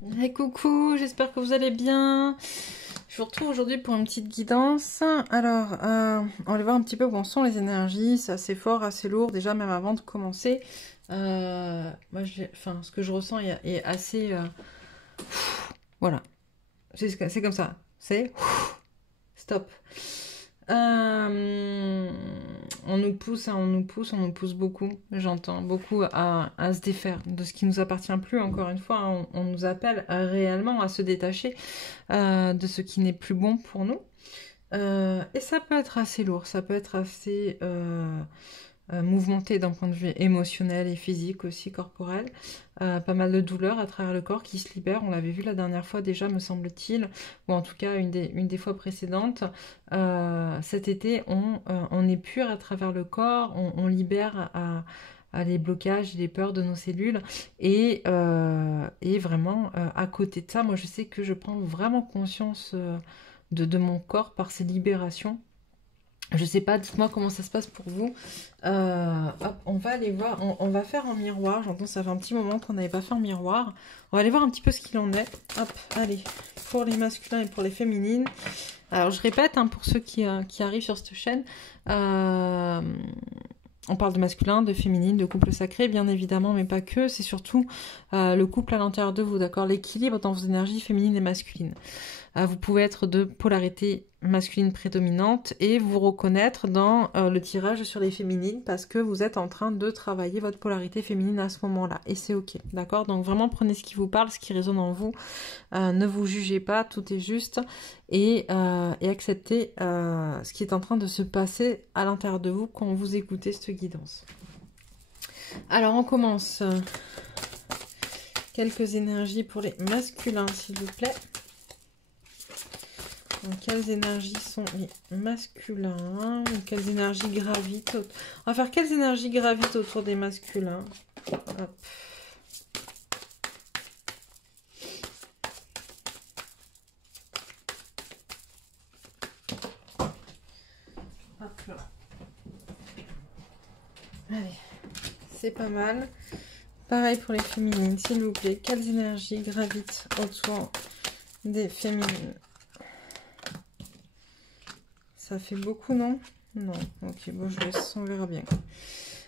Hey coucou, j'espère que vous allez bien. Je vous retrouve aujourd'hui pour une petite guidance. Alors, on va aller voir un petit peu où en sont les énergies. C'est assez fort, assez lourd. Déjà, même avant de commencer, moi, ce que je ressens est assez... voilà, c'est comme ça. C'est... Stop. On nous pousse, hein, on nous pousse beaucoup, j'entends, beaucoup à se défaire de ce qui nous appartient plus, encore une fois, hein. On nous appelle réellement à se détacher de ce qui n'est plus bon pour nous. Et ça peut être assez lourd, ça peut être assez mouvementé d'un point de vue émotionnel et physique aussi, corporel. Pas mal de douleurs à travers le corps qui se libèrent. On l'avait vu la dernière fois déjà, me semble-t-il, ou en tout cas une des fois précédentes. Cet été, on épure à travers le corps, on libère à les blocages et les peurs de nos cellules. Et vraiment, à côté de ça, moi je sais que je prends vraiment conscience de mon corps par ces libérations. Je sais pas, dites-moi comment ça se passe pour vous. Hop, on va aller voir, on va faire en miroir. J'entends, ça fait un petit moment qu'on n'avait pas fait en miroir. On va aller voir un petit peu ce qu'il en est. Hop, allez, pour les masculins et pour les féminines. Alors, je répète, hein, pour ceux qui arrivent sur cette chaîne, on parle de masculin, de féminine, de couple sacré, bien évidemment, mais pas que. C'est surtout le couple à l'intérieur de vous, d'accord? L'équilibre dans vos énergies féminines et masculines. Vous pouvez être de polarité masculine prédominante et vous reconnaître dans le tirage sur les féminines parce que vous êtes en train de travailler votre polarité féminine à ce moment-là. Et c'est ok, d'accord? Donc vraiment prenez ce qui vous parle, ce qui résonne en vous. Ne vous jugez pas, tout est juste. Et acceptez ce qui est en train de se passer à l'intérieur de vous quand vous écoutez cette guidance. Alors on commence. Quelques énergies pour les masculins, s'il vous plaît. Donc, quelles énergies sont les masculins? Quelles énergies gravitent? On va faire quelles énergies gravitent autour des masculins? Hop. Hop là. Allez, c'est pas mal. Pareil pour les féminines, s'il vous plaît. Quelles énergies gravitent autour des féminines? Ça fait beaucoup, non? Non. Ok, bon, je laisse, on verra bien.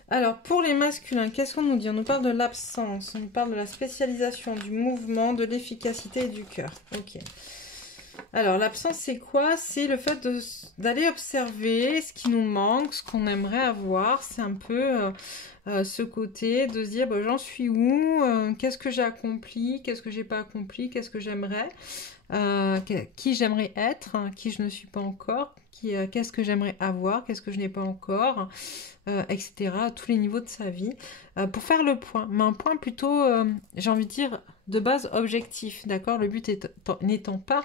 Alors, pour les masculins, qu'est-ce qu'on nous dit? On nous parle de l'absence, on nous parle de la spécialisation, du mouvement, de l'efficacité et du cœur. Ok. Alors, l'absence, c'est quoi? C'est le fait d'aller observer ce qui nous manque, ce qu'on aimerait avoir. C'est un peu ce côté de se dire, bah, j'en suis où? Qu'est-ce que j'ai accompli? Qu'est-ce que j'ai pas accompli? Qu'est-ce que j'aimerais? Qui j'aimerais être, hein, qui je ne suis pas encore, qu'est-ce que j'aimerais avoir, qu'est-ce que je n'ai pas encore, etc. À tous les niveaux de sa vie, pour faire le point. Mais un point plutôt, j'ai envie de dire, de base objectif, d'accord? Le but n'étant pas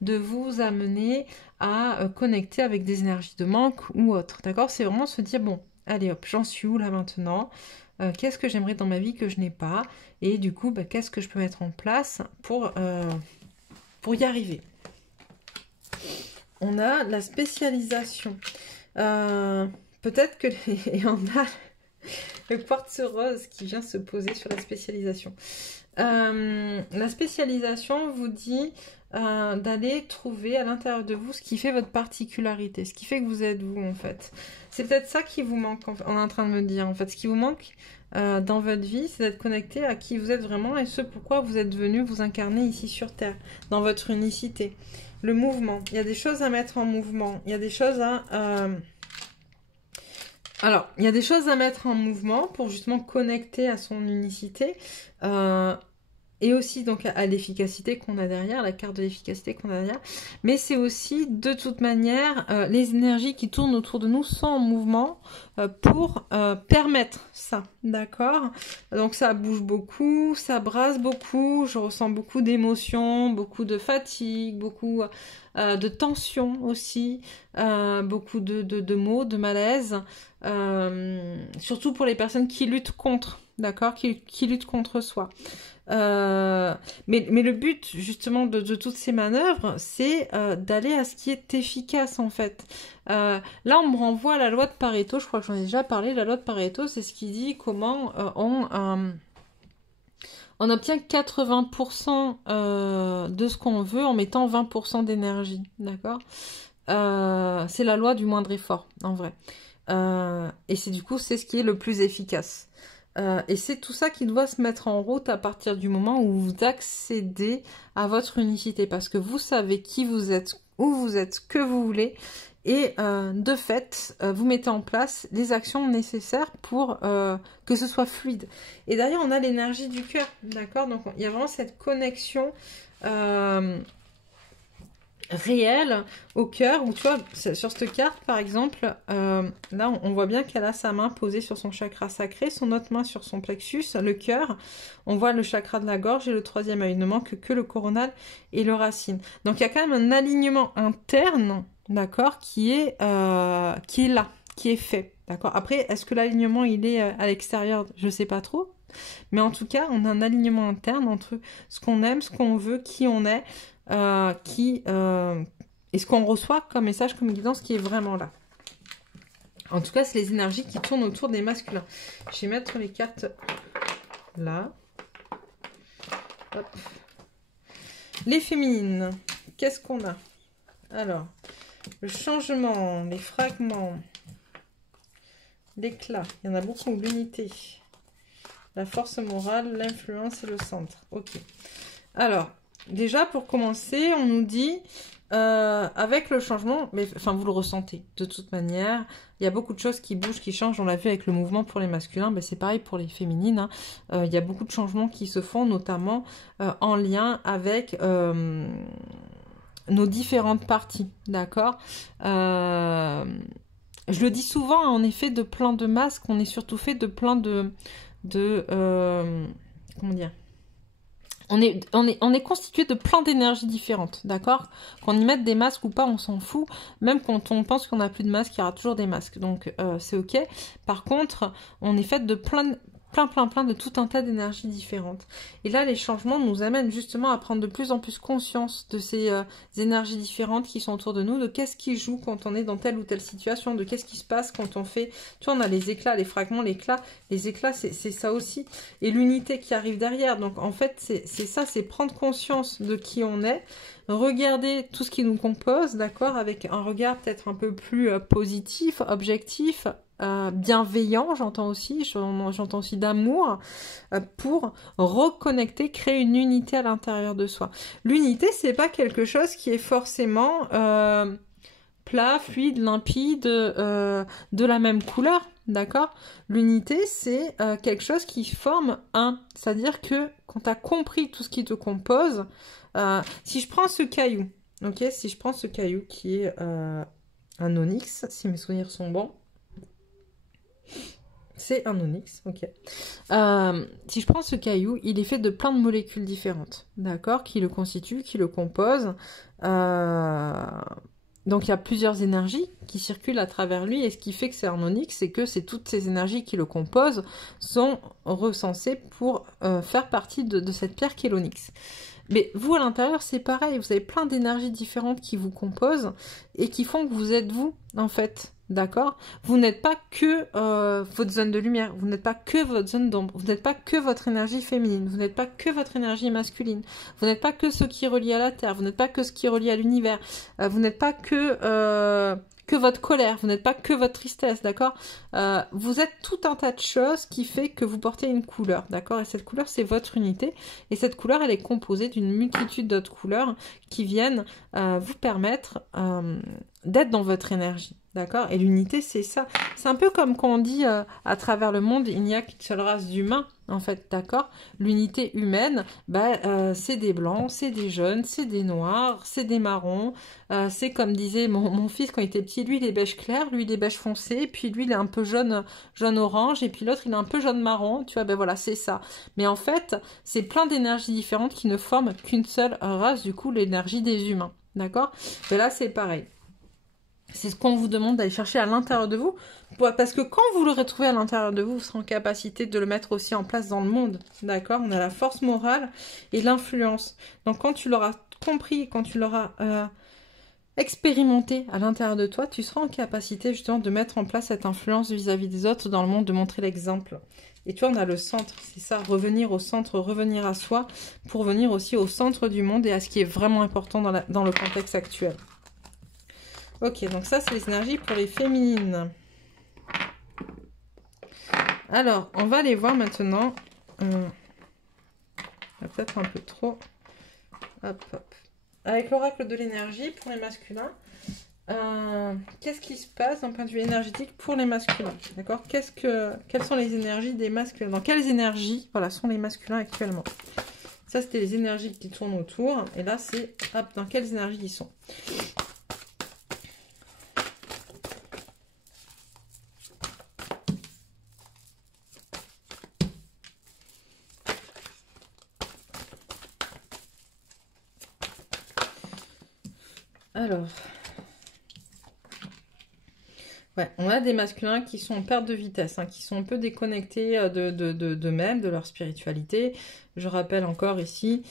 de vous amener à connecter avec des énergies de manque ou autre, d'accord? C'est vraiment se dire, bon, allez hop, j'en suis où là maintenant? Qu'est-ce que j'aimerais dans ma vie que je n'ai pas? Et du coup, bah, qu'est-ce que je peux mettre en place pour y arriver? On a la spécialisation. Peut-être que on a le quartz rose qui vient se poser sur la spécialisation. La spécialisation vous dit d'aller trouver à l'intérieur de vous ce qui fait votre particularité, ce qui fait que vous êtes vous en fait. C'est peut-être ça qui vous manque, on est en train de me dire en fait. Ce qui vous manque dans votre vie, c'est d'être connecté à qui vous êtes vraiment et ce pourquoi vous êtes venu vous incarner ici sur Terre, dans votre unicité. Le mouvement, il y a des choses à mettre en mouvement, il y a des choses à... Alors, il y a des choses à mettre en mouvement pour justement connecter à son unicité et aussi donc à l'efficacité qu'on a derrière, la carte de l'efficacité qu'on a derrière. Mais c'est aussi de toute manière les énergies qui tournent autour de nous sont en mouvement pour permettre ça, d'accord? Donc ça bouge beaucoup, ça brasse beaucoup, je ressens beaucoup d'émotions, beaucoup de fatigue, beaucoup de tension aussi, beaucoup de maux, de malaise, surtout pour les personnes qui luttent contre, d'accord, qui luttent contre soi. Mais le but justement de toutes ces manœuvres, c'est d'aller à ce qui est efficace en fait. Là on me renvoie à la loi de Pareto, je crois que j'en ai déjà parlé. La loi de Pareto, c'est ce qui dit comment On obtient 80% de ce qu'on veut en mettant 20% d'énergie, d'accord? C'est la loi du moindre effort, en vrai. Et c'est du coup, c'est ce qui est le plus efficace. Et c'est tout ça qui doit se mettre en route à partir du moment où vous accédez à votre unicité. Parce que vous savez qui vous êtes, où vous êtes, ce que vous voulez. Et de fait, vous mettez en place les actions nécessaires pour que ce soit fluide. Et d'ailleurs, on a l'énergie du cœur, d'accord? Donc, il y a vraiment cette connexion réelle au cœur. Où tu vois, sur cette carte, par exemple, là, on voit bien qu'elle a sa main posée sur son chakra sacré, son autre main sur son plexus, le cœur. On voit le chakra de la gorge et le troisième œil. Il ne manque que le coronal et le racine. Donc, il y a quand même un alignement interne, d'accord, qui est là, qui est fait, d'accord. Après, est-ce que l'alignement, il est à l'extérieur? Je ne sais pas trop. Mais en tout cas, on a un alignement interne entre ce qu'on aime, ce qu'on veut, qui on est, et ce qu'on reçoit comme message, comme guidance, qui est vraiment là. En tout cas, c'est les énergies qui tournent autour des masculins. Je vais mettre les cartes là. Hop. Les féminines, qu'est-ce qu'on a? Alors, le changement, les fragments, l'éclat, il y en a beaucoup, l'unité, la force morale, l'influence et le centre. Ok. Alors, déjà pour commencer, on nous dit, avec le changement, mais enfin vous le ressentez de toute manière, il y a beaucoup de choses qui bougent, qui changent, on l'a vu avec le mouvement pour les masculins, mais c'est pareil pour les féminines, hein. Il y a beaucoup de changements qui se font, notamment en lien avec nos différentes parties, d'accord. Je le dis souvent, en effet, de plein de masques, on est surtout fait de plein de comment dire, on est constitué de plein d'énergies différentes, d'accord? Qu'on y mette des masques ou pas, on s'en fout. Même quand on pense qu'on n'a plus de masques, il y aura toujours des masques. Donc, c'est ok. Par contre, on est fait de plein de tout un tas d'énergies différentes. Et là, les changements nous amènent justement à prendre de plus en plus conscience de ces énergies différentes qui sont autour de nous, de qu'est-ce qui joue quand on est dans telle ou telle situation, de qu'est-ce qui se passe quand on fait... Tu vois, on a les éclats, les fragments, l'éclat. Les éclats, c'est ça aussi. Et l'unité qui arrive derrière. Donc, en fait, c'est ça, c'est prendre conscience de qui on est, regarder tout ce qui nous compose, d'accord, avec un regard peut-être un peu plus positif, objectif, bienveillant, j'entends aussi d'amour, pour reconnecter, créer une unité à l'intérieur de soi. L'unité, c'est pas quelque chose qui est forcément plat, fluide, limpide, de la même couleur, d'accord? L'unité, c'est quelque chose qui forme un, c'est-à-dire que quand tu as compris tout ce qui te compose, si je prends ce caillou, ok, si je prends ce caillou qui est un onyx, si mes souvenirs sont bons, c'est un onyx, ok. Si je prends ce caillou, il est fait de plein de molécules différentes, d'accord, qui le constituent, qui le composent. Donc il y a plusieurs énergies qui circulent à travers lui, et ce qui fait que c'est un onyx, c'est que c'est toutes ces énergies qui le composent sont recensées pour faire partie de cette pierre qui est l'onyx. Mais vous, à l'intérieur, c'est pareil. Vous avez plein d'énergies différentes qui vous composent et qui font que vous êtes vous, en fait. D'accord? Vous n'êtes pas que votre zone de lumière. Vous n'êtes pas que votre zone d'ombre. Vous n'êtes pas que votre énergie féminine. Vous n'êtes pas que votre énergie masculine. Vous n'êtes pas que ce qui est relié à la Terre. Vous n'êtes pas que ce qui est relié à l'univers. Vous n'êtes pas que votre colère, vous n'êtes pas que votre tristesse, d'accord? Vous êtes tout un tas de choses qui fait que vous portez une couleur, d'accord? Et cette couleur, c'est votre unité. Et cette couleur, elle est composée d'une multitude d'autres couleurs qui viennent vous permettre d'être dans votre énergie, d'accord? Et l'unité, c'est ça. C'est un peu comme quand on dit à travers le monde, il n'y a qu'une seule race d'humains, en fait, d'accord? L'unité humaine, c'est des blancs, c'est des jaunes, c'est des noirs, c'est des marrons. C'est comme disait mon fils quand il était petit, lui il est beige clair, lui il est beige foncé, puis lui il est un peu jaune orange, et puis l'autre il est un peu jaune marron, tu vois, ben voilà, c'est ça. Mais en fait, c'est plein d'énergies différentes qui ne forment qu'une seule race, du coup l'énergie des humains, d'accord? Et là c'est pareil. C'est ce qu'on vous demande d'aller chercher à l'intérieur de vous, parce que quand vous l'aurez trouvé à l'intérieur de vous, vous serez en capacité de le mettre aussi en place dans le monde, d'accord? On a la force morale et l'influence. Donc quand tu l'auras compris, quand tu l'auras expérimenté à l'intérieur de toi, tu seras en capacité justement de mettre en place cette influence vis-à-vis des autres dans le monde, de montrer l'exemple. Et tu vois, on a le centre, c'est ça, revenir au centre, revenir à soi, pour venir aussi au centre du monde et à ce qui est vraiment important dans le contexte actuel. Ok, donc ça, c'est les énergies pour les féminines. Alors, on va aller voir maintenant. Peut-être un peu trop. Hop, hop. Avec l'oracle de l'énergie pour les masculins. Qu'est-ce qui se passe d'un point de vue énergétique pour les masculins? D'accord? Quelles sont les énergies des masculins? Dans quelles énergies, voilà, sont les masculins actuellement? Ça, c'était les énergies qui tournent autour. Et là, c'est, hop, dans quelles énergies ils sont? Alors... Ouais, on a des masculins qui sont en perte de vitesse, hein, qui sont un peu déconnectés d'eux-mêmes, de leur spiritualité. Je rappelle encore ici,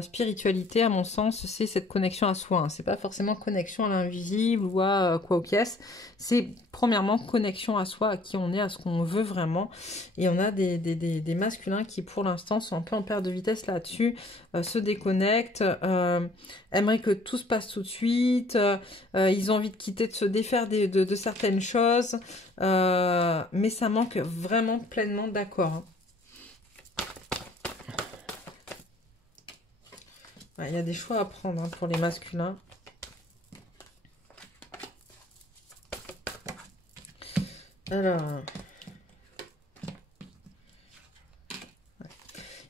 spiritualité, à mon sens, c'est cette connexion à soi. Hein. C'est pas forcément connexion à l'invisible ou à quoi aux caisses. C'est premièrement connexion à soi, à qui on est, à ce qu'on veut vraiment. Et on a des masculins qui, pour l'instant, sont un peu en perte de vitesse là-dessus, se déconnectent, aimeraient que tout se passe tout de suite, ils ont envie de quitter, de se défaire de certaines choses, mais ça manque vraiment pleinement d'accord. Hein. Il y a des choix à prendre hein, pour les masculins. Alors,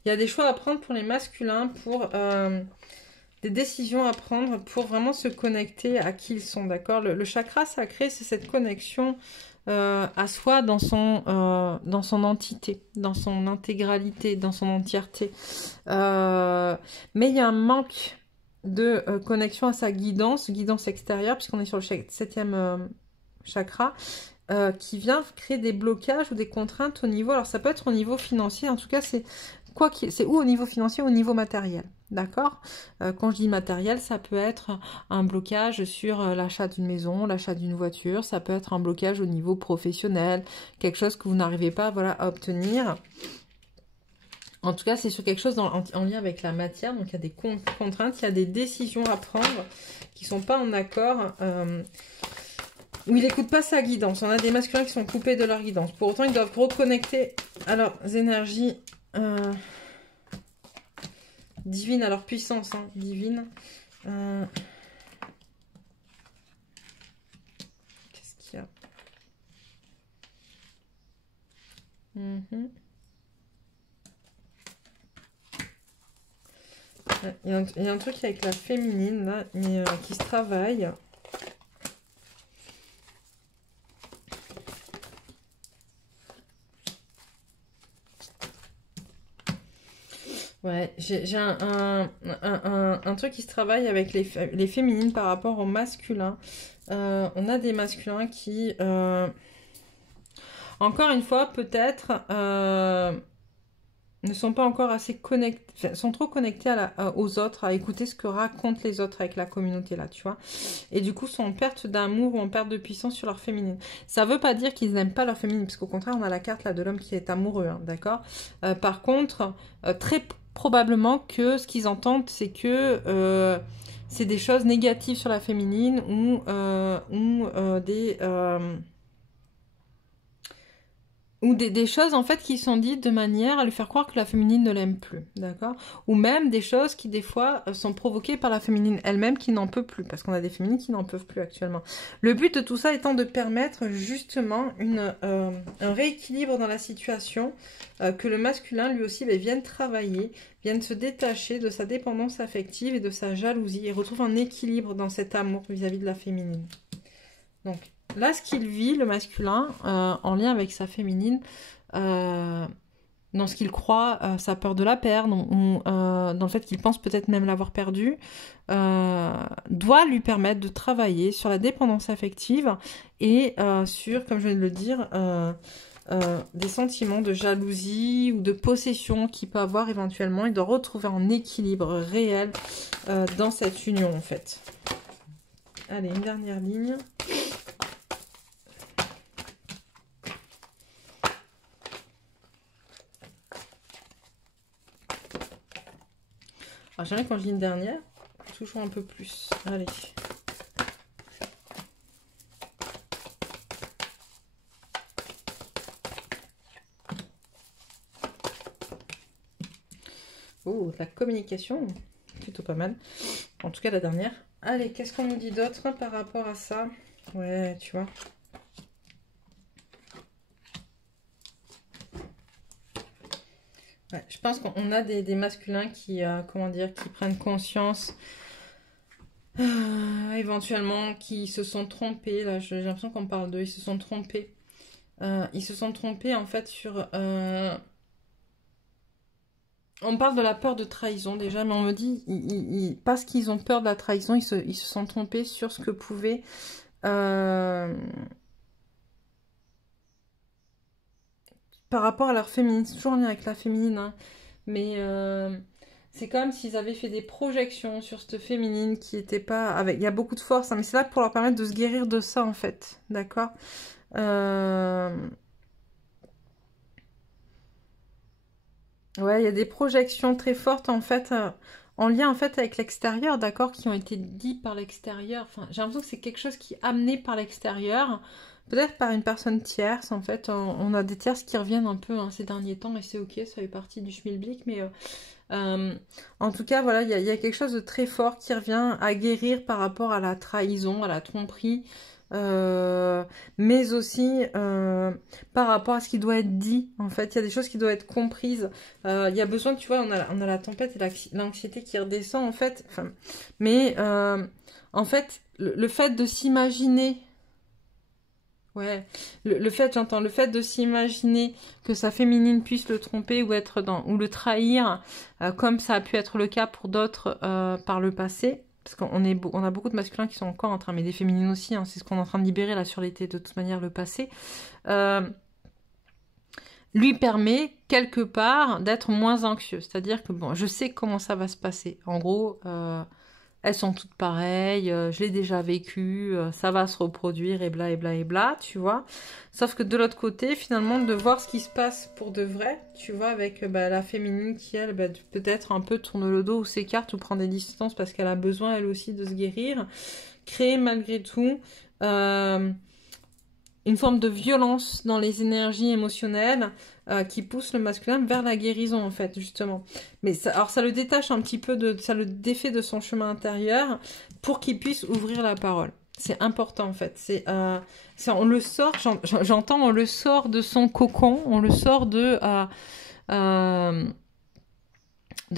il y a des choix à prendre pour les masculins, pour des décisions à prendre pour vraiment se connecter à qui ils sont, d'accord? Le chakra sacré, c'est cette connexion à soi dans son entité, dans son intégralité, dans son entièreté. Mais il y a un manque de connexion à sa guidance extérieure, puisqu'on est sur le 7e chakra, qui vient créer des blocages ou des contraintes au niveau, alors ça peut être au niveau financier, en tout cas c'est ou au niveau financier ou au niveau matériel, d'accord? Quand je dis matériel, ça peut être un blocage sur l'achat d'une maison, l'achat d'une voiture, ça peut être un blocage au niveau professionnel, quelque chose que vous n'arrivez pas voilà, à obtenir. En tout cas, c'est sur quelque chose en lien avec la matière, donc il y a des contraintes, il y a des décisions à prendre qui ne sont pas en accord, où il n'écoute pas sa guidance. On a des masculins qui sont coupés de leur guidance. Pour autant, ils doivent reconnecter à leurs énergies divines, à leur puissance hein, divine. Qu'est-ce qu'il y a Il y a un truc avec la féminine, là, mais qui se travaille. Ouais, j'ai un truc qui se travaille avec les féminines par rapport aux masculins. On a des masculins qui, encore une fois, peut-être ne sont pas encore assez connectés, sont trop connectés aux autres, à écouter ce que racontent les autres avec la communauté là, tu vois. Et du coup, sont en perte d'amour ou en perte de puissance sur leur féminine. Ça veut pas dire qu'ils n'aiment pas leur féminine, parce qu'au contraire, on a la carte là de l'homme qui est amoureux, hein, d'accord. Par contre, très probablement que ce qu'ils entendent, c'est que c'est des choses négatives sur la féminine ou des choses en fait qui sont dites de manière à lui faire croire que la féminine ne l'aime plus, d'accord? Ou même des choses qui des fois sont provoquées par la féminine elle-même qui n'en peut plus, parce qu'on a des féminines qui n'en peuvent plus actuellement. Le but de tout ça étant de permettre justement un rééquilibre dans la situation, que le masculin lui aussi vienne travailler, vienne se détacher de sa dépendance affective et de sa jalousie et retrouve un équilibre dans cet amour vis-à-vis de la féminine. Donc, là, ce qu'il vit, le masculin, en lien avec sa féminine, dans ce qu'il croit, sa peur de la perdre, dans le fait qu'il pense peut-être même l'avoir perdue, doit lui permettre de travailler sur la dépendance affective et sur, comme je viens de le dire, des sentiments de jalousie ou de possession qu'il peut avoir éventuellement. Il doit retrouver un équilibre réel dans cette union, en fait. Allez, une dernière ligne. Alors, j'aimerais quand je dis une dernière, toujours un peu plus. Allez. Oh, la communication, plutôt pas mal. En tout cas, la dernière. Allez, qu'est-ce qu'on nous dit d'autre par rapport à ça? Ouais, tu vois. Ouais, je pense qu'on a des masculins qui, comment dire, qui prennent conscience, éventuellement, qui se sont trompés. Là, j'ai l'impression qu'on parle d'eux. Ils se sont trompés. Ils se sont trompés, en fait, sur... On parle de la peur de trahison, déjà, mais on me dit, parce qu'ils ont peur de la trahison, ils se sont trompés sur ce que pouvait... par rapport à leur féminine, c'est toujours en lien avec la féminine, hein, mais c'est comme s'ils avaient fait des projections sur cette féminine qui n'était pas avec. Il y a beaucoup de force, hein, mais c'est là pour leur permettre de se guérir de ça en fait, d'accord. Ouais, il y a des projections très fortes en fait, en lien en fait avec l'extérieur, d'accord, qui ont été dites par l'extérieur. Enfin, j'ai l'impression que c'est quelque chose qui est amené par l'extérieur. Peut-être par une personne tierce, en fait. On a des tierces qui reviennent un peu hein, ces derniers temps, et c'est ok, ça fait partie du schmilblick, mais en tout cas, voilà, il y a quelque chose de très fort qui revient à guérir par rapport à la trahison, à la tromperie, mais aussi par rapport à ce qui doit être dit, en fait. Il y a des choses qui doivent être comprises. Il y a besoin, tu vois, on a la tempête et l'anxiété qui redescend, en fait. Enfin, mais en fait, le fait de s'imaginer... Ouais, le fait, j'entends, le fait de s'imaginer que sa féminine puisse le tromper ou être ou le trahir, comme ça a pu être le cas pour d'autres par le passé, parce on a beaucoup de masculins qui sont encore en train, mais des féminines aussi, hein, c'est ce qu'on est en train de libérer là sur l'été, de toute manière le passé, lui permet quelque part d'être moins anxieux, c'est-à-dire que bon, je sais comment ça va se passer. En gros, elles sont toutes pareilles, je l'ai déjà vécu, ça va se reproduire et bla et bla et bla, tu vois. Sauf que de l'autre côté, finalement, de voir ce qui se passe pour de vrai, tu vois, avec la féminine qui, elle, peut-être un peu tourne le dos ou s'écarte ou prend des distances parce qu'elle a besoin, elle aussi, de se guérir, créer malgré tout une forme de violence dans les énergies émotionnelles qui pousse le masculin vers la guérison, en fait, justement. Mais ça, alors, ça le détache un petit peu, ça le défait de son chemin intérieur pour qu'il puisse ouvrir la parole. C'est important, en fait. On le sort, j'entends, on le sort de son cocon, on le sort de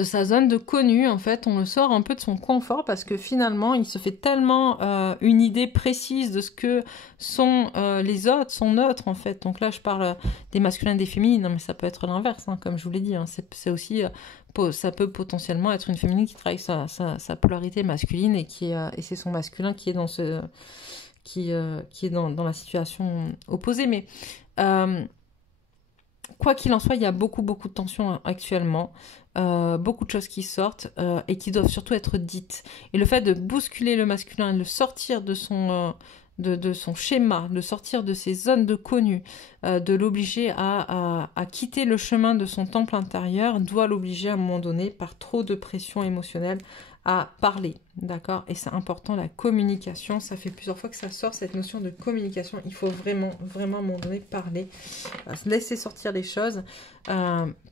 sa zone de connu, en fait, on le sort un peu de son confort parce que finalement, il se fait tellement une idée précise de ce que sont les autres, son autre, en fait. Donc là, je parle des masculins et des féminines, mais ça peut être l'inverse, hein, comme je vous l'ai dit. Hein. C'est aussi, ça peut potentiellement être une féminine qui travaille sa polarité masculine et c'est son masculin qui est dans qui est dans la situation opposée. Mais quoi qu'il en soit, il y a beaucoup de tensions actuellement, beaucoup de choses qui sortent et qui doivent surtout être dites. Et le fait de bousculer le masculin, de le sortir de son schéma, de sortir de ses zones de connu, de l'obliger à quitter le chemin de son temple intérieur, doit l'obliger à un moment donné, par trop de pression émotionnelle, à parler, d'accord? Et c'est important, la communication, ça fait plusieurs fois que ça sort, cette notion de communication, il faut vraiment, à un moment donné, parler, laisser sortir les choses,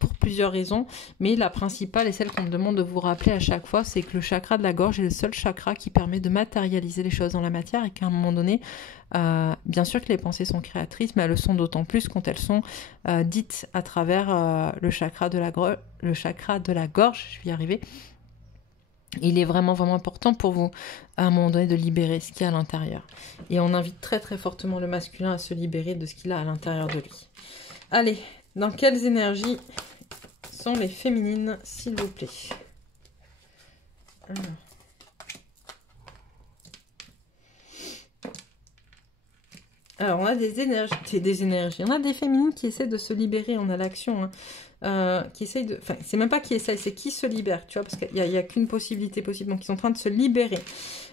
pour plusieurs raisons, mais la principale et celle qu'on me demande de vous rappeler à chaque fois, c'est que le chakra de la gorge est le seul chakra qui permet de matérialiser les choses dans la matière et qu'à un moment donné, bien sûr que les pensées sont créatrices, mais elles le sont d'autant plus quand elles sont dites à travers le chakra de la gorge, je vais y arriver. Il est vraiment important pour vous, à un moment donné, de libérer ce qu'il y a à l'intérieur. Et on invite très fortement le masculin à se libérer de ce qu'il a à l'intérieur de lui. Allez, dans quelles énergies sont les féminines, s'il vous plaît? Alors, on a des énergies. On a des féminines qui essaient de se libérer. On a l'action, hein. Qui essaye de... Enfin, c'est même pas qui essaye, c'est qui se libère, tu vois, parce qu'il n'y a qu'une possibilité possible. Donc, ils sont en train de se libérer.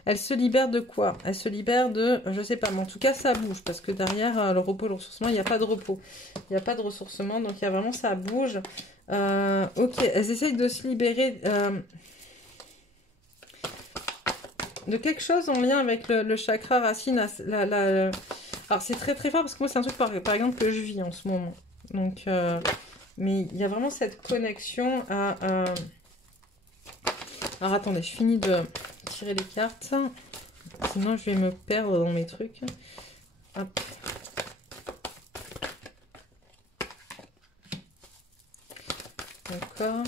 Elles se libèrent de quoi? Elles se libèrent de... Je sais pas, mais en tout cas, ça bouge, parce que derrière le repos, le ressourcement, il n'y a pas de repos. Il n'y a pas de ressourcement, donc il y a vraiment... Ça bouge. Ok, elles essayent de se libérer... de quelque chose en lien avec le chakra racine. Alors, c'est très très fort parce que moi, c'est un truc, par exemple, que je vis en ce moment. Donc, mais il y a vraiment cette connexion à... Alors, attendez, je finis de tirer les cartes. Sinon, je vais me perdre dans mes trucs. Hop. D'accord.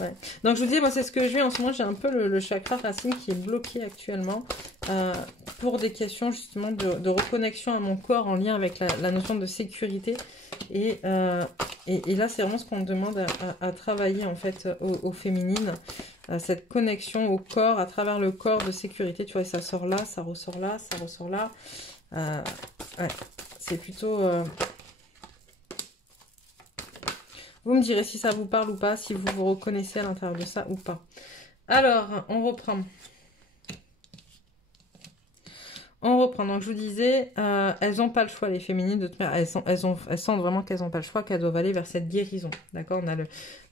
Ouais. Donc, je vous dis, moi, c'est ce que je vis en ce moment. J'ai un peu le chakra racine qui est bloqué actuellement pour des questions, justement, de reconnexion à mon corps en lien avec la notion de sécurité. Et là, c'est vraiment ce qu'on demande à travailler, en fait, aux féminines. Cette connexion au corps, à travers le corps de sécurité. Tu vois, ça sort là, ça ressort là, ça ressort là. Ouais, c'est plutôt... Vous me direz si ça vous parle ou pas, si vous vous reconnaissez à l'intérieur de ça ou pas. Alors, on reprend. On reprend. Donc, je vous disais, elles n'ont pas le choix, les féminines. De toute manière, elles sentent vraiment qu'elles n'ont pas le choix, qu'elles doivent aller vers cette guérison. D'accord? On a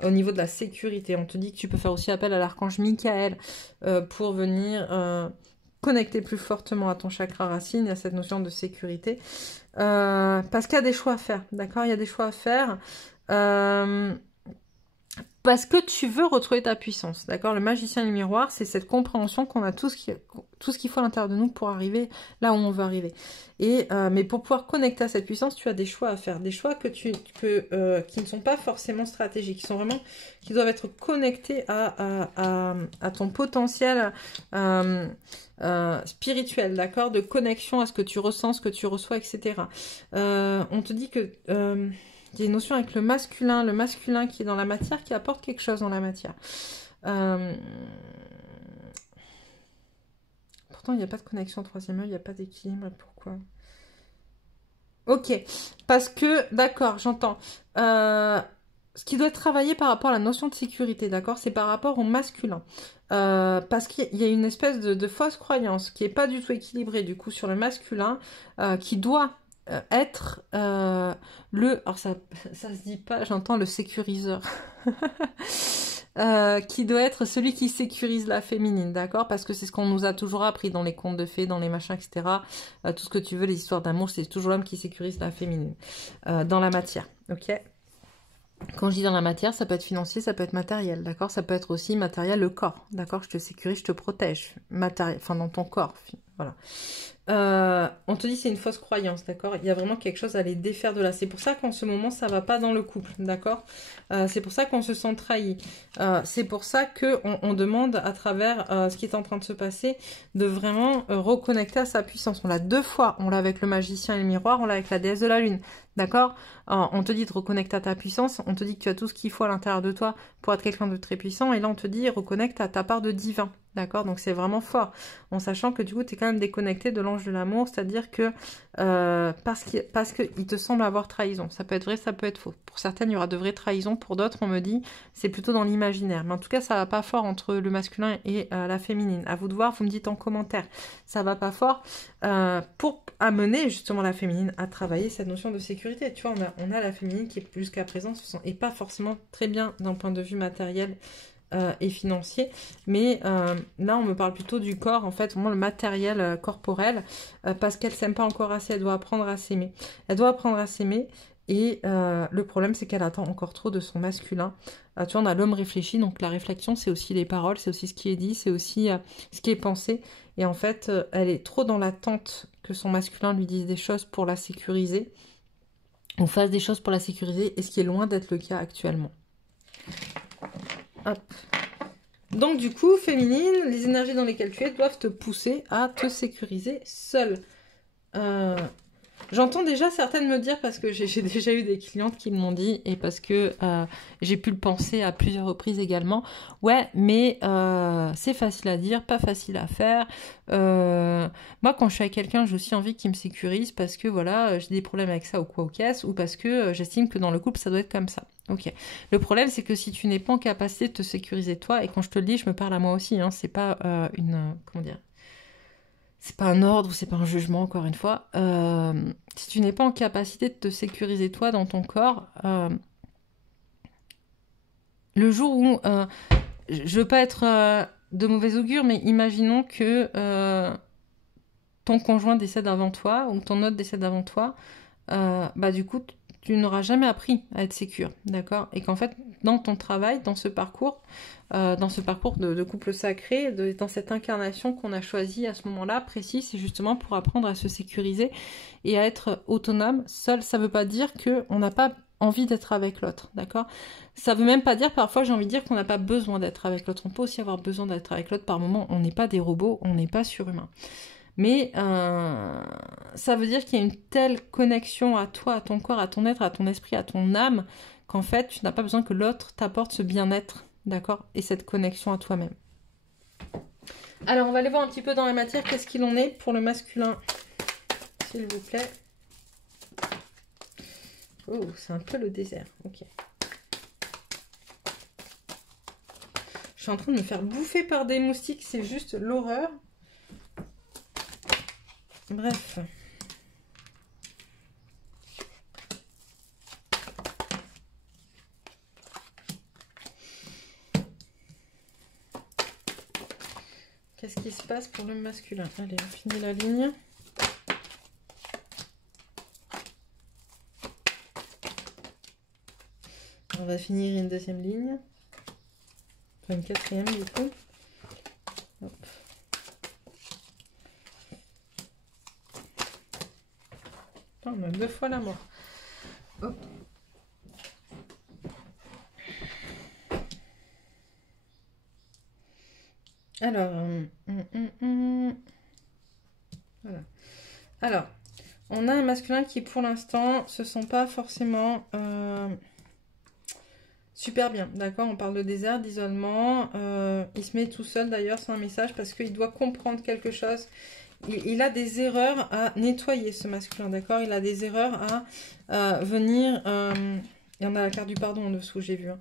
au niveau de la sécurité, on te dit que tu peux faire aussi appel à l'archange Michael pour venir connecter plus fortement à ton chakra racine et à cette notion de sécurité. Parce qu'il y a des choix à faire. D'accord? Il y a des choix à faire. Parce que tu veux retrouver ta puissance, d'accord? Le magicien et le miroir, c'est cette compréhension qu'on a tout ce qu'il faut à l'intérieur de nous pour arriver là où on veut arriver. Mais pour pouvoir connecter à cette puissance, tu as des choix à faire, des choix qui ne sont pas forcément stratégiques, qui doivent être connectés à ton potentiel spirituel, d'accord? De connexion à ce que tu ressens, ce que tu reçois, etc. On te dit que il y a une notion avec le masculin qui est dans la matière, qui apporte quelque chose dans la matière. Pourtant, il n'y a pas de connexion au troisième œil, il n'y a pas d'équilibre. Pourquoi? Ok, parce que, d'accord, j'entends. Ce qui doit être travaillé par rapport à la notion de sécurité, d'accord, c'est par rapport au masculin. Parce qu'il y a une espèce de fausse croyance qui n'est pas du tout équilibrée, du coup, sur le masculin, qui doit être alors ça se dit pas, j'entends le sécuriseur qui doit être celui qui sécurise la féminine, d'accord, parce que c'est ce qu'on nous a toujours appris dans les contes de fées, dans les machins, etc. Tout ce que tu veux, les histoires d'amour, c'est toujours l'homme qui sécurise la féminine dans la matière, ok. Quand je dis dans la matière, ça peut être financier, ça peut être matériel, d'accord, ça peut être aussi matériel, le corps, d'accord, je te sécurise, je te protège, matériel, enfin dans ton corps, voilà. On te dit c'est une fausse croyance, d'accord? Il y a vraiment quelque chose à les défaire de là. C'est pour ça qu'en ce moment, ça va pas dans le couple, d'accord? C'est pour ça qu'on se sent trahi. C'est pour ça qu'on demande à travers ce qui est en train de se passer de vraiment reconnecter à sa puissance. On l'a deux fois. On l'a avec le magicien et le miroir, on l'a avec la déesse de la lune, d'accord? On te dit de reconnecter à ta puissance, on te dit que tu as tout ce qu'il faut à l'intérieur de toi pour être quelqu'un de très puissant. Et là, on te dit reconnecte à ta part de divin. D'accord, donc c'est vraiment fort, en sachant que du coup tu es quand même déconnecté de l'ange de l'amour, c'est-à-dire que parce qu'il te semble avoir trahison. Ça peut être vrai, ça peut être faux. Pour certaines, il y aura de vraies trahisons, pour d'autres, on me dit, c'est plutôt dans l'imaginaire. Mais en tout cas, ça va pas fort entre le masculin et la féminine. À vous de voir, vous me dites en commentaire, ça va pas fort pour amener justement la féminine à travailler cette notion de sécurité. Tu vois, on a la féminine qui jusqu'à présent et pas forcément très bien d'un point de vue matériel et financier, mais là on me parle plutôt du corps, en fait, vraiment le matériel corporel, parce qu'elle s'aime pas encore assez, elle doit apprendre à s'aimer. Elle doit apprendre à s'aimer, et le problème c'est qu'elle attend encore trop de son masculin. Tu vois, on a l'homme réfléchi, donc la réflexion c'est aussi les paroles, c'est aussi ce qui est dit, c'est aussi ce qui est pensé, et en fait elle est trop dans l'attente que son masculin lui dise des choses pour la sécuriser, ou fasse des choses pour la sécuriser, et ce qui est loin d'être le cas actuellement. Hop. Donc du coup, féminine, les énergies dans lesquelles tu es doivent te pousser à te sécuriser seule. J'entends déjà certaines me dire, parce que j'ai déjà eu des clientes qui me l'ont dit, et parce que j'ai pu le penser à plusieurs reprises également. Ouais, mais c'est facile à dire, pas facile à faire. Moi, quand je suis avec quelqu'un, j'ai aussi envie qu'il me sécurise, parce que voilà, j'ai des problèmes avec ça ou quoi aux caisses, ou parce que j'estime que dans le couple, ça doit être comme ça. Ok. Le problème, c'est que si tu n'es pas en capacité de te sécuriser toi, et quand je te le dis, je me parle à moi aussi, hein, c'est pas comment dire, c'est pas un ordre, c'est pas un jugement, encore une fois. Si tu n'es pas en capacité de te sécuriser toi dans ton corps, le jour où je veux pas être de mauvais augure, mais imaginons que ton conjoint décède avant toi ou ton autre décède avant toi, bah du coup, tu n'auras jamais appris à être sécure, d'accord? Et qu'en fait, dans ton travail, dans ce parcours de couple sacré, dans cette incarnation qu'on a choisie à ce moment-là, précis, c'est justement pour apprendre à se sécuriser et à être autonome. Seul, ça veut pas dire qu'on n'a pas envie d'être avec l'autre, d'accord? Ça veut même pas dire, parfois j'ai envie de dire qu'on n'a pas besoin d'être avec l'autre. On peut aussi avoir besoin d'être avec l'autre par moment. On n'est pas des robots, on n'est pas surhumains. Mais ça veut dire qu'il y a une telle connexion à toi, à ton corps, à ton être, à ton esprit, à ton âme, qu'en fait, tu n'as pas besoin que l'autre t'apporte ce bien-être, d'accord? Et cette connexion à toi-même. Alors, on va aller voir un petit peu dans la matière, qu'est-ce qu'il en est pour le masculin, s'il vous plaît. Oh, c'est un peu le désert, ok. Je suis en train de me faire bouffer par des moustiques, c'est juste l'horreur. Bref. Qu'est-ce qui se passe pour le masculin? Allez, on finit la ligne. On va finir une deuxième ligne. Enfin, une quatrième du coup. Hop. On a 2 fois la mort. Hop. Alors, voilà. Alors, on a un masculin qui pour l'instant se sent pas forcément super bien, d'accord? On parle de désert, d'isolement. Il se met tout seul d'ailleurs sans un message parce qu'il doit comprendre quelque chose. Il a des erreurs à nettoyer, ce masculin, d'accord? Il a des erreurs à venir... il y en a la carte du pardon en dessous, j'ai vu. Hein.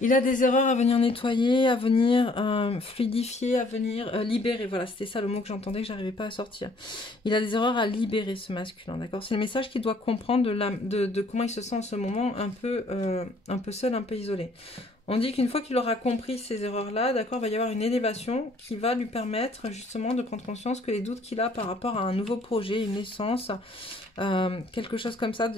Il a des erreurs à venir nettoyer, à venir fluidifier, à venir libérer. Voilà, c'était ça le mot que j'entendais, que j'arrivais pas à sortir. Il a des erreurs à libérer, ce masculin, d'accord? C'est le message qu'il doit comprendre de comment il se sent en ce moment, un peu seul, un peu isolé. On dit qu'une fois qu'il aura compris ces erreurs-là, d'accord, il va y avoir une élévation qui va lui permettre justement de prendre conscience que les doutes qu'il a par rapport à un nouveau projet, une naissance, quelque chose comme ça,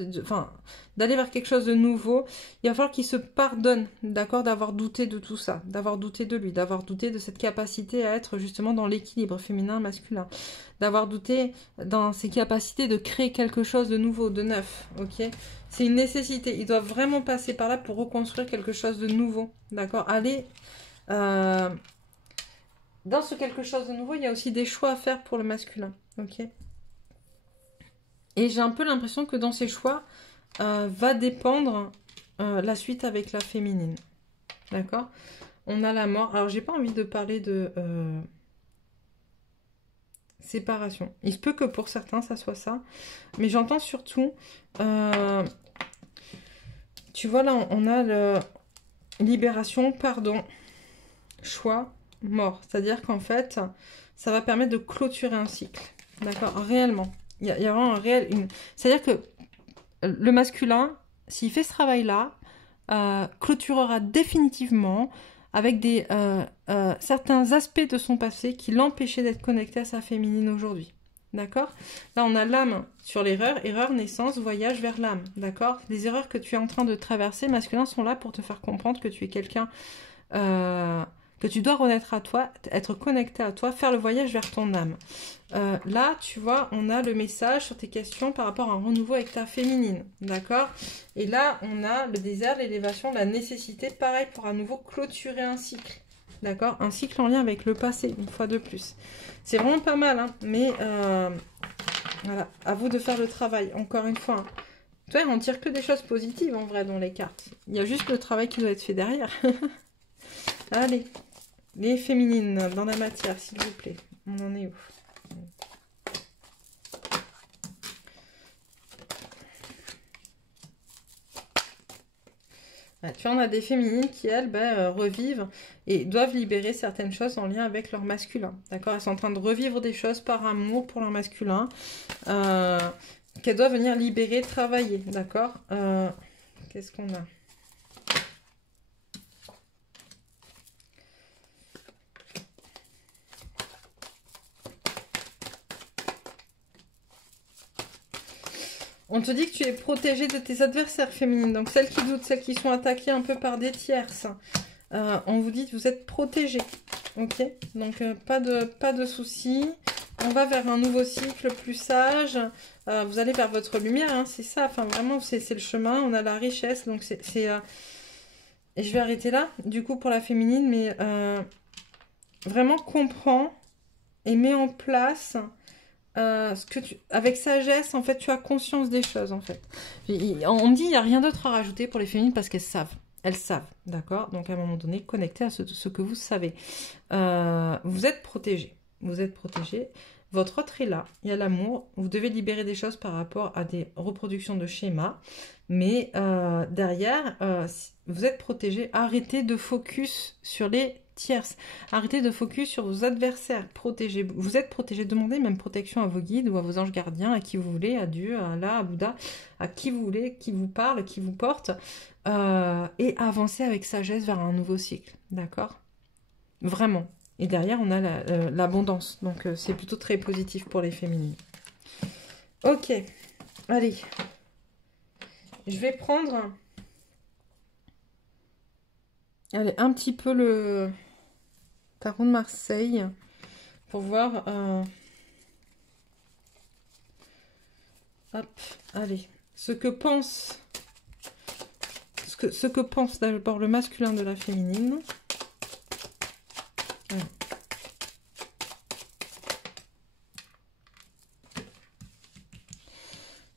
d'aller vers quelque chose de nouveau, il va falloir qu'il se pardonne, d'accord, d'avoir douté de tout ça, d'avoir douté de lui, d'avoir douté de cette capacité à être justement dans l'équilibre féminin-masculin, d'avoir douté dans ses capacités de créer quelque chose de nouveau, de neuf, ok? C'est une nécessité, il doit vraiment passer par là pour reconstruire quelque chose de nouveau, d'accord? Aller dans ce quelque chose de nouveau, il y a aussi des choix à faire pour le masculin, ok? Et j'ai un peu l'impression que dans ces choix va dépendre la suite avec la féminine. D'accord? On a la mort. Alors, j'ai pas envie de parler de séparation. Il se peut que pour certains, ça soit ça. Mais j'entends surtout... tu vois, là, on a le libération, pardon, choix, mort. C'est-à-dire qu'en fait, ça va permettre de clôturer un cycle. D'accord? Réellement. Il y a vraiment un réel... C'est-à-dire que le masculin, s'il fait ce travail-là, clôturera définitivement avec certains aspects de son passé qui l'empêchaient d'être connecté à sa féminine aujourd'hui. D'accord? Là, on a l'âme sur l'erreur. Erreur, naissance, voyage vers l'âme. D'accord? Les erreurs que tu es en train de traverser, masculins, sont là pour te faire comprendre que tu es quelqu'un... que tu dois renaître à toi, être connecté à toi, faire le voyage vers ton âme. Là, tu vois, on a le message sur tes questions par rapport à un renouveau avec ta féminine, d'accord? Et là, on a le désert, l'élévation, la nécessité, pareil, pour à nouveau clôturer un cycle, d'accord? Un cycle en lien avec le passé, une fois de plus. C'est vraiment pas mal, hein, mais voilà, à vous de faire le travail, encore une fois. Hein. Tu vois, on tire que des choses positives, en vrai, dans les cartes. Il y a juste le travail qui doit être fait derrière. Allez. Les féminines dans la matière, s'il vous plaît. On en est où? Tu vois, on a des féminines qui, elles, revivent et doivent libérer certaines choses en lien avec leur masculin. D'accord? Elles sont en train de revivre des choses par amour pour leur masculin qu'elles doivent venir libérer, travailler. D'accord? Qu'est-ce qu'on a? On te dit que tu es protégée de tes adversaires féminines. Donc celles qui doutent, celles qui sont attaquées un peu par des tierces. On vous dit que vous êtes protégées. Ok, donc pas de soucis. On va vers un nouveau cycle plus sage. Vous allez vers votre lumière, hein, c'est ça. Enfin, vraiment, c'est le chemin. On a la richesse. Donc, et je vais arrêter là, du coup, pour la féminine. Mais vraiment, comprends et mets en place ce que avec sagesse, en fait, tu as conscience des choses, en fait. On me dit, il n'y a rien d'autre à rajouter pour les féminines parce qu'elles savent. Elles savent, d'accord? Donc, à un moment donné, connectez à ce que vous savez. Vous êtes protégés. Vous êtes protégés. Votre autre est là. Il y a l'amour. Vous devez libérer des choses par rapport à des reproductions de schémas. Mais derrière, vous êtes protégés. Arrêtez de focus sur les tierces. Arrêtez de focus sur vos adversaires. Protégez. Vous êtes protégés. Demandez même protection à vos guides ou à vos anges gardiens, à qui vous voulez, à Dieu, à Allah, à Bouddha, à qui vous voulez, qui vous parle, qui vous porte. Et avancez avec sagesse vers un nouveau cycle. D'accord? Vraiment. Et derrière, on a l'abondance. Donc, c'est plutôt très positif pour les féminines. Ok. Allez. Je vais prendre... Allez, un petit peu le tarot de Marseille. Pour voir... Hop. Allez. Ce que pense... Ce que pense d'abord le masculin de la féminine. Ouais.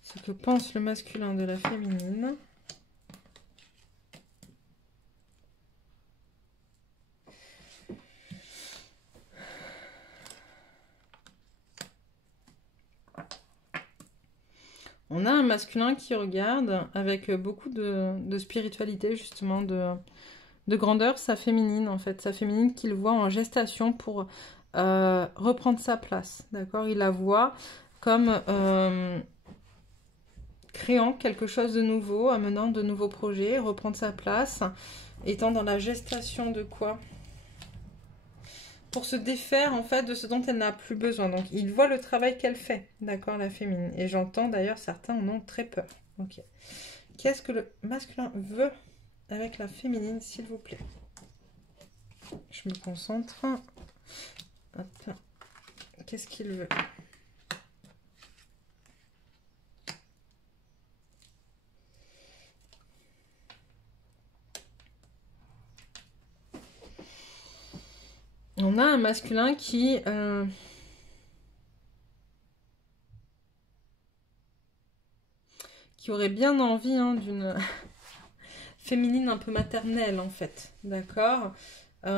Ce que pense le masculin de la féminine. On a un masculin qui regarde avec beaucoup de spiritualité, justement, de grandeur, sa féminine, en fait. Sa féminine qu'il voit en gestation pour reprendre sa place, d'accord? Il la voit comme créant quelque chose de nouveau, amenant de nouveaux projets, reprendre sa place, étant dans la gestation de quoi? Pour se défaire, en fait, de ce dont elle n'a plus besoin. Donc, il voit le travail qu'elle fait, d'accord, la féminine. Et j'entends, d'ailleurs, certains en ont très peur. Ok. Qu'est-ce que le masculin veut avec la féminine, s'il vous plaît? Je me concentre. Hop. Qu'est-ce qu'il veut? On a un masculin qui aurait bien envie d'une féminine un peu maternelle, en fait. D'accord? Il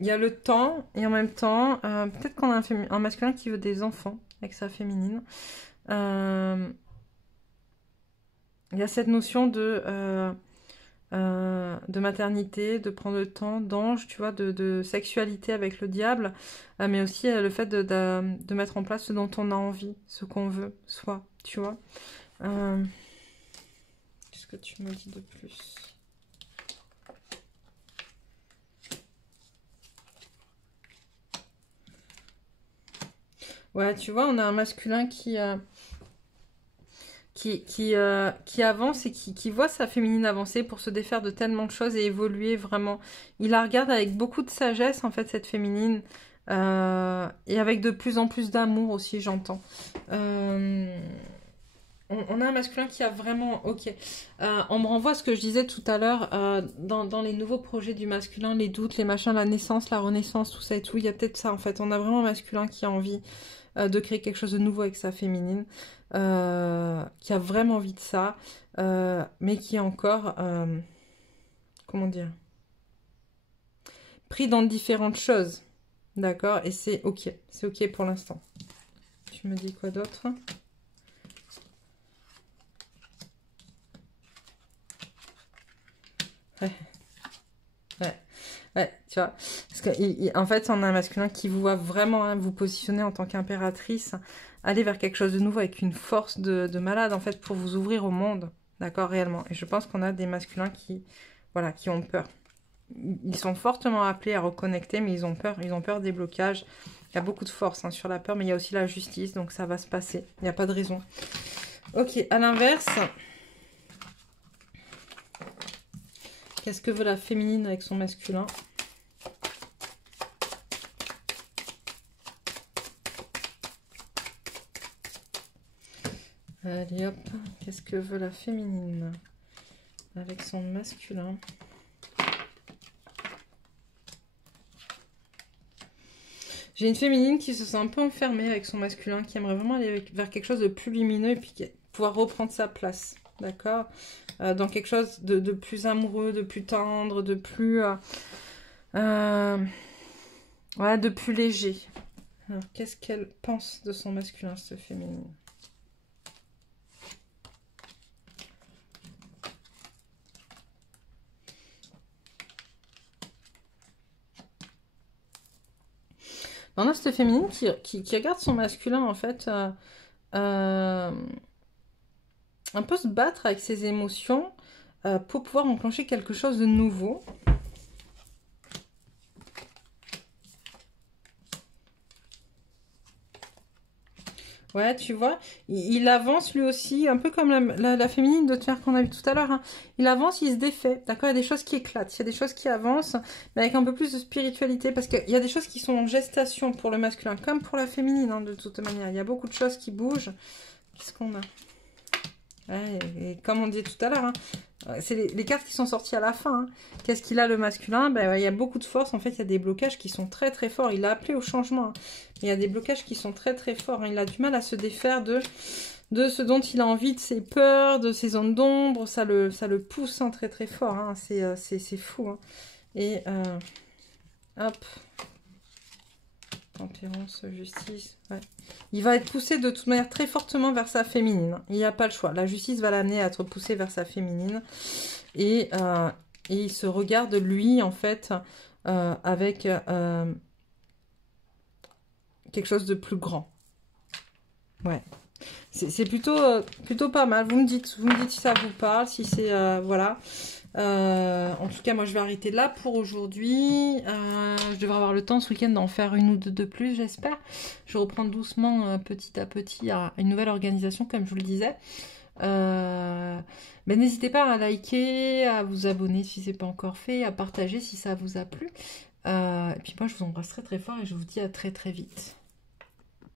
y a le temps, et en même temps, peut-être qu'on a un masculin qui veut des enfants avec sa féminine. Il y a cette notion de maternité, de prendre le temps, d'ange, tu vois, de sexualité avec le diable, mais aussi le fait de mettre en place ce dont on a envie, ce qu'on veut, soit, tu vois. Qu'est-ce que tu me dis de plus? Ouais, tu vois, on a un masculin qui avance et qui voit sa féminine avancer pour se défaire de tellement de choses et évoluer vraiment. Il la regarde avec beaucoup de sagesse, en fait, cette féminine. Et avec de plus en plus d'amour aussi, j'entends. On a un masculin qui a vraiment... Ok. On me renvoie à ce que je disais tout à l'heure dans les nouveaux projets du masculin, les doutes, les machins, la naissance, la renaissance, tout ça et tout. Il y a peut-être ça, en fait. On a vraiment un masculin qui a envie de créer quelque chose de nouveau avec sa féminine. Qui a vraiment envie de ça, mais qui est encore, comment dire, pris dans différentes choses, d'accord? Et c'est ok pour l'instant. Tu me dis quoi d'autre? Ouais, tu vois. Parce que, en fait, on a un masculin qui vous voit vraiment vous positionner en tant qu'impératrice, aller vers quelque chose de nouveau avec une force de malade, en fait, pour vous ouvrir au monde, d'accord, réellement. Et je pense qu'on a des masculins qui, voilà, qui ont peur. ils sont fortement appelés à reconnecter, mais ils ont peur des blocages. Il y a beaucoup de force hein, sur la peur, mais il y a aussi la justice, donc ça va se passer. Il n'y a pas de raison. Ok, à l'inverse, qu'est-ce que veut la féminine avec son masculin? Allez hop, qu'est-ce que veut la féminine avec son masculin? J'ai une féminine qui se sent un peu enfermée avec son masculin, qui aimerait vraiment aller vers quelque chose de plus lumineux et puis pouvoir reprendre sa place, d'accord? Dans quelque chose de plus amoureux, de plus tendre, de plus... ouais, de plus léger. Alors, qu'est-ce qu'elle pense de son masculin, cette féminine? On a cette féminine qui regarde son masculin, en fait, un peu se battre avec ses émotions pour pouvoir enclencher quelque chose de nouveau. Ouais, tu vois, il avance lui aussi, un peu comme la féminine de terre qu'on a vu tout à l'heure. Hein. Il avance, il se défait, d'accord? Il y a des choses qui éclatent, il y a des choses qui avancent, mais avec un peu plus de spiritualité, parce qu'il y a des choses qui sont en gestation pour le masculin, comme pour la féminine, hein, de toute manière. Il y a beaucoup de choses qui bougent. Qu'est-ce qu'on a? Ouais, et comme on disait tout à l'heure, hein, c'est les cartes qui sont sorties à la fin. Hein. Qu'est-ce qu'il a le masculin? Ben, il y a beaucoup de force. En fait, il y a des blocages qui sont très très forts. Il a appelé au changement. Hein. Il y a des blocages qui sont très très forts. Hein. Il a du mal à se défaire de ce dont il a envie, de ses peurs, de ses zones d'ombre. Ça le pousse hein, très très fort. Hein. C'est fou. Hein. Et hop. Tempérance, justice, ouais. Il va être poussé de toute manière très fortement vers sa féminine. Il n'y a pas le choix. La justice va l'amener à être poussé vers sa féminine. Et il se regarde, lui, en fait, avec quelque chose de plus grand. Ouais. C'est plutôt pas mal. Vous me dites si ça vous parle, si c'est... voilà. En tout cas, moi, je vais arrêter là pour aujourd'hui. Je devrais avoir le temps ce week-end d'en faire une ou deux de plus, j'espère. Je reprends doucement, petit à petit, à une nouvelle organisation, comme je vous le disais. Mais n'hésitez pas à liker, à vous abonner si ce n'est pas encore fait, à partager si ça vous a plu. Et puis moi, je vous embrasse très très fort et je vous dis à très très vite.